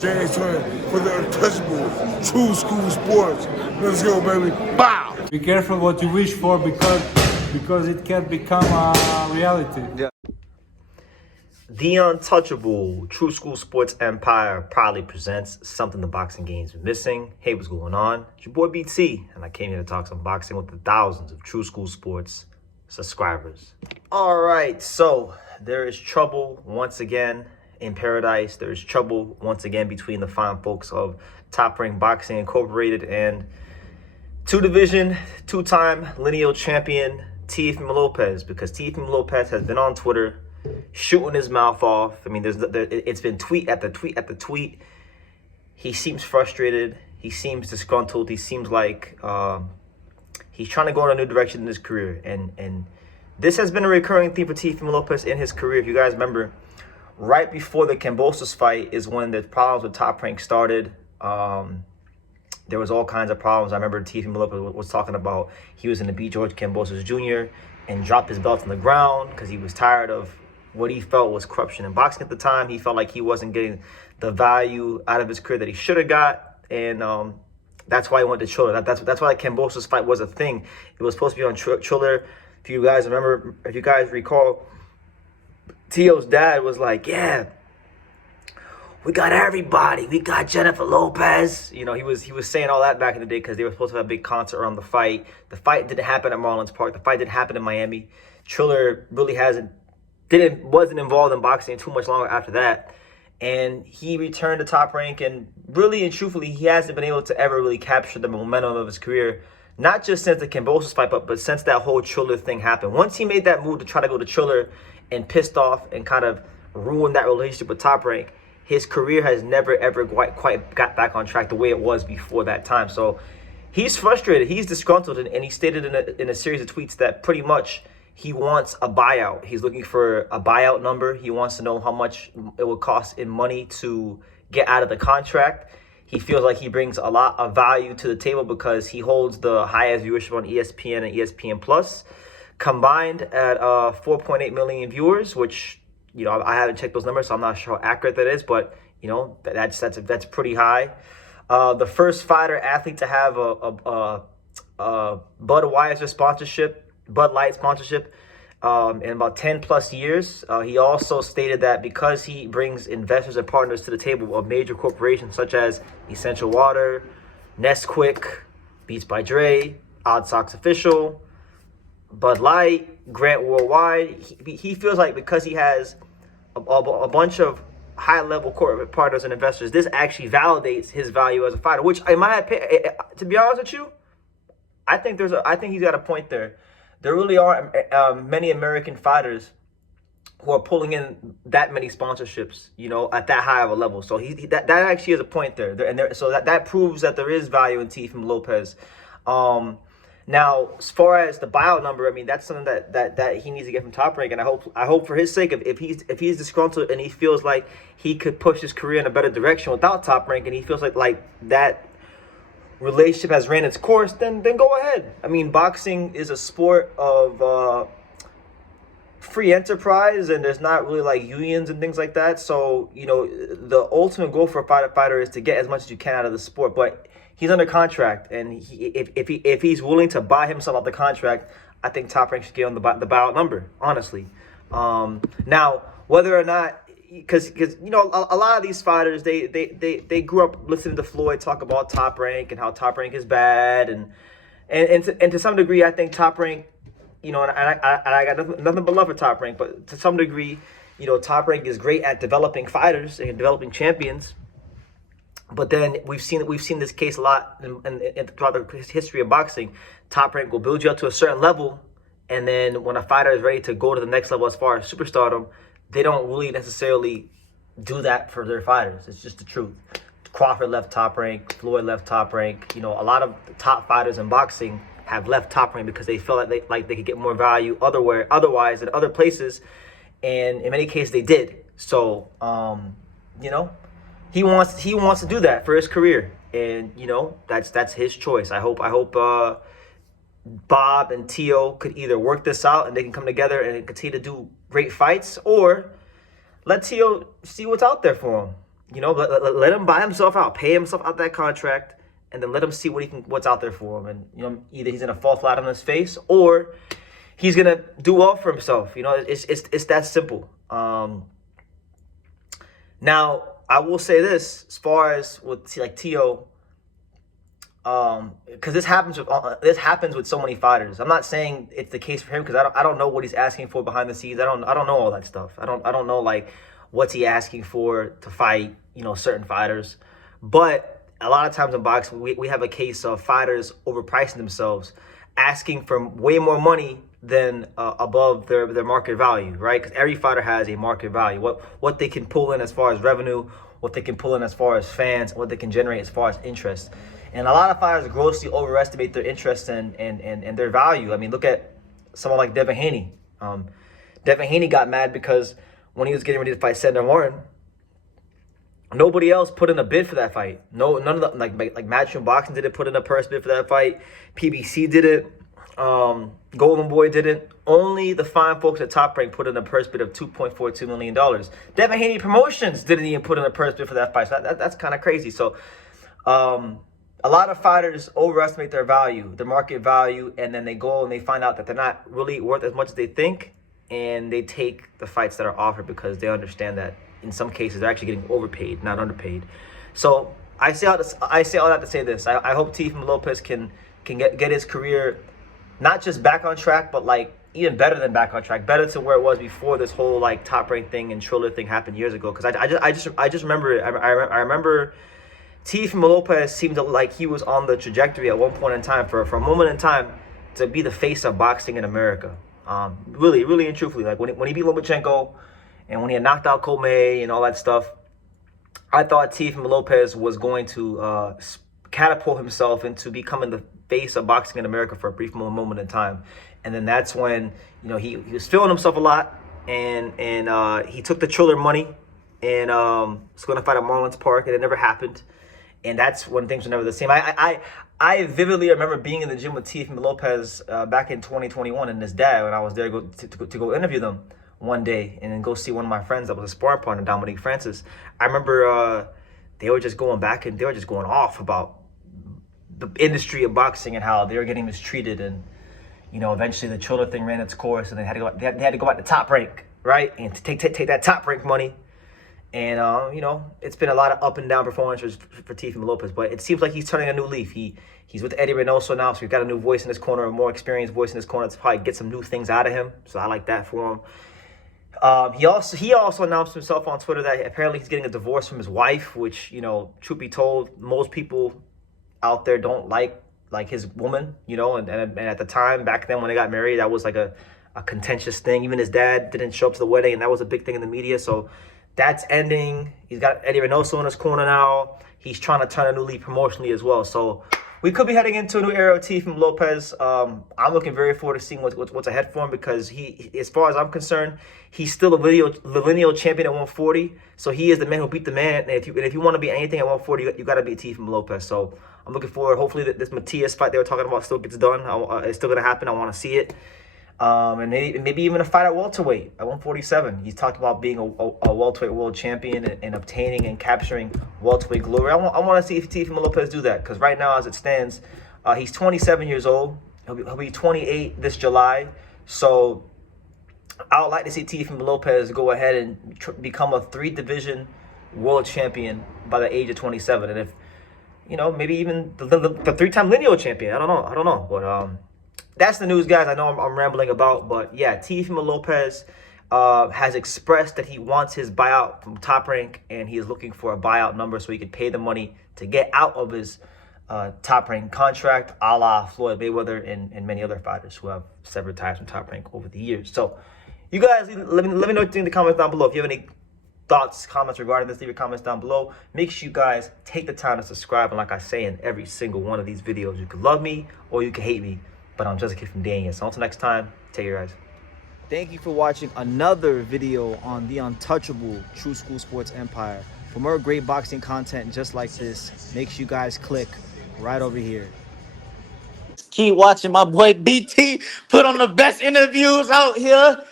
James Turner for the untouchable true school sports. Let's go, baby. Bow! Be careful what you wish for because it can become a reality. Yeah. The untouchable True School Sports Empire proudly presents something the boxing game's been missing. Hey, what's going on? It's your boy BT, and I came here to talk some boxing with the thousands of True School Sports subscribers. All right, so there is trouble once again in paradise. There is trouble once again between the fine folks of Top Rank Boxing Incorporated and two-division, two-time lineal champion Teofimo Lopez, because Teofimo Lopez has been on Twitter shooting his mouth off. I mean, it's been tweet after tweet after tweet. He seems frustrated. He seems disgruntled. He seems like he's trying to go in a new direction in his career. And this has been a recurring theme for Teofimo Lopez in his career. If you guys remember, right before the Kambosos fight is when the problems with Top Rank started. There was all kinds of problems. I remember Teofimo Lopez was talking about he was going to beat George Kambosos Jr. and drop his belt on the ground because he was tired of what he felt was corruption in boxing at the time. He felt like he wasn't getting the value out of his career that he should have got, and that's why he went to Triller. That's why the Kambosos fight was a thing. It was supposed to be on Triller. If you guys remember, if you guys recall, Tio's dad was like, "Yeah, we got everybody. We got Jennifer Lopez." You know, he was saying all that back in the day because they were supposed to have a big concert around the fight. The fight didn't happen at Marlins Park. The fight didn't happen in Miami. Triller really wasn't involved in boxing too much longer after that. And he returned to Top Rank, and really and truthfully, he hasn't been able to ever really capture the momentum of his career. Not just since the Kambosos fight, but since that whole Triller thing happened. Once he made that move to try to go to Triller and pissed off and kind of ruined that relationship with Top Rank, his career has never, ever quite got back on track the way it was before that time. So he's frustrated. He's disgruntled, and he stated in a series of tweets that pretty much he wants a buyout. He's looking for a buyout number. He wants to know how much it would cost in money to get out of the contract. He feels like he brings a lot of value to the table because he holds the highest viewership on ESPN and ESPN Plus, combined at 4.8 million viewers, which, you know, I haven't checked those numbers, so I'm not sure how accurate that is, but, you know, that's pretty high. The first fighter athlete to have a Budweiser sponsorship, Bud Light sponsorship, in about 10 plus years. He also stated that because he brings investors and partners to the table of major corporations such as Essential Water, Nesquik, Beats by Dre, Odd Sox Official, Bud Light, Grant Worldwide, he feels like because he has a bunch of high-level corporate partners and investors, this actually validates his value as a fighter. Which, in my opinion, to be honest with you, I think he's got a point there. There really are many American fighters who are pulling in that many sponsorships, you know, at that high of a level. So that actually is a point there, so that proves that there is value in Teofimo Lopez. Now, as far as the buyout number, I mean, that's something that he needs to get from Top Rank, and I hope for his sake, if he's disgruntled and he feels like he could push his career in a better direction without Top Rank, and he feels like that relationship has ran its course, then go ahead. I mean, boxing is a sport of free enterprise, and there's not really like unions and things like that. So, you know, the ultimate goal for a fighter is to get as much as you can out of the sport, but he's under contract, and if he's willing to buy himself out the contract, I think Top Rank should get on the buyout number, honestly. Now, whether or not, because you know, a lot of these fighters, they grew up listening to Floyd talk about Top Rank and how Top Rank is bad, and to some degree, I think Top Rank, you know, and I got nothing but love for Top Rank, but to some degree, you know, Top Rank is great at developing fighters and developing champions. But then we've seen this case a lot throughout the history of boxing. Top Rank will build you up to a certain level, and then when a fighter is ready to go to the next level as far as superstardom, they don't really necessarily do that for their fighters. It's just the truth. Crawford left Top Rank, Floyd left Top Rank. You know, a lot of the top fighters in boxing have left Top Rank because they felt like they could get more value otherwise in other places, and in many cases they did. So, you know, he wants to do that for his career, and you know, that's his choice. I hope Bob and Tio could either work this out and they can come together and continue to do great fights, or let Tio see what's out there for him. You know, let him buy himself out, pay himself out that contract, and then let him see what's out there for him. And you know, either he's gonna fall flat on his face or he's gonna do well for himself. You know, it's that simple. Now I will say this as far as with like Tio, because this happens with so many fighters. I'm not saying it's the case for him because I don't know what he's asking for behind the scenes. I don't know all that stuff. I don't know like what's he asking for to fight, you know, certain fighters. But a lot of times in boxing, we have a case of fighters overpricing themselves, asking for way more money than above their market value, right? Because every fighter has a market value. What they can pull in as far as revenue, what they can pull in as far as fans, what they can generate as far as interest. And a lot of fighters grossly overestimate their interest and their value. I mean, look at someone like Devin Haney. Devin Haney got mad because when he was getting ready to fight Sandor Martin, nobody else put in a bid for that fight. None of the like Matchroom Boxing didn't put in a purse bid for that fight. PBC did it. Golden Boy didn't. Only the fine folks at Top Rank put in a purse bid of $2.42 million. Devin Haney Promotions didn't even put in a purse bid for that fight. So that's kind of crazy. So a lot of fighters overestimate their value, their market value, and then they go and they find out that they're not really worth as much as they think, and they take the fights that are offered because they understand that in some cases they're actually getting overpaid, not underpaid. So I say all that to say this. I hope Teofimo Lopez can get his career not just back on track, but like even better than back on track, better to where it was before this whole like Top Rank thing and Triller thing happened years ago. Because I just remember it. I remember Teofimo Lopez seemed like he was on the trajectory at one point in time for a moment in time to be the face of boxing in America. Really and truthfully, like when he beat Lomachenko and when he had knocked out Colmay and all that stuff, I thought Teofimo Lopez was going to catapult himself into becoming the face of boxing in America for a brief moment in time. And then that's when, you know, he was feeling himself a lot, and he took the Triller money and was going to fight at Marlins Park, and it never happened. And that's when things were never the same. I vividly remember being in the gym with Teofimo Lopez back in 2021 and his dad when I was there to go interview them one day and then go see one of my friends that was a sparring partner, Dominique Francis. I remember they were just going back and they were just going off about the industry of boxing and how they were getting mistreated, and you know, eventually the Triller thing ran its course and they had to go back to Top Rank, right, and to take that Top Rank money. And, you know, it's been a lot of up and down performances for Teofimo Lopez, but it seems like he's turning a new leaf. He's with Eddie Reynoso now, so we've got a new voice in his corner, a more experienced voice in his corner to probably get some new things out of him. So I like that for him. He also announced himself on Twitter that apparently he's getting a divorce from his wife, which, you know, truth be told, most people out there don't like his woman, you know, and at the time, back then when they got married, that was like a contentious thing. Even his dad didn't show up to the wedding, and that was a big thing in the media, so that's ending. He's got Eddie Reynoso in his corner now. He's trying to turn a new leaf promotionally as well. So we could be heading into a new era of Teofimo Lopez. I'm looking very forward to seeing what's ahead for him because he, as far as I'm concerned, he's still a lineal champion at 140. So he is the man who beat the man. And if you want to be anything at 140, you got to beat Teofimo Lopez. So I'm looking forward. Hopefully this Matias fight they were talking about still gets done. It's still going to happen. I want to see it. And maybe even a fight at welterweight at 147. He's talked about being a welterweight world champion and obtaining and capturing welterweight glory. I want to see if Teofimo Lopez do that because right now, as it stands, he's 27 years old. He'll be 28 this July. So I would like to see Teofimo Lopez go ahead and become a 3-division world champion by the age of 27. And if, you know, maybe even the 3-time lineal champion. I don't know. But that's the news, guys. I know I'm rambling about, but yeah, Teofimo Lopez has expressed that he wants his buyout from Top Rank, and he is looking for a buyout number so he can pay the money to get out of his Top Rank contract, a la Floyd Mayweather and many other fighters who have severed ties from Top Rank over the years. So, you guys, let me know what you think in the comments down below. If you have any thoughts, comments regarding this, leave your comments down below. Make sure you guys take the time to subscribe, and like I say in every single one of these videos, you can love me or you can hate me. But I'm just a kid from Daniel. So until next time, take care, guys. Thank you for watching another video on the untouchable True School Sports Empire. For more great boxing content just like this, make sure you guys click right over here. Keep watching my boy BT put on the best interviews out here.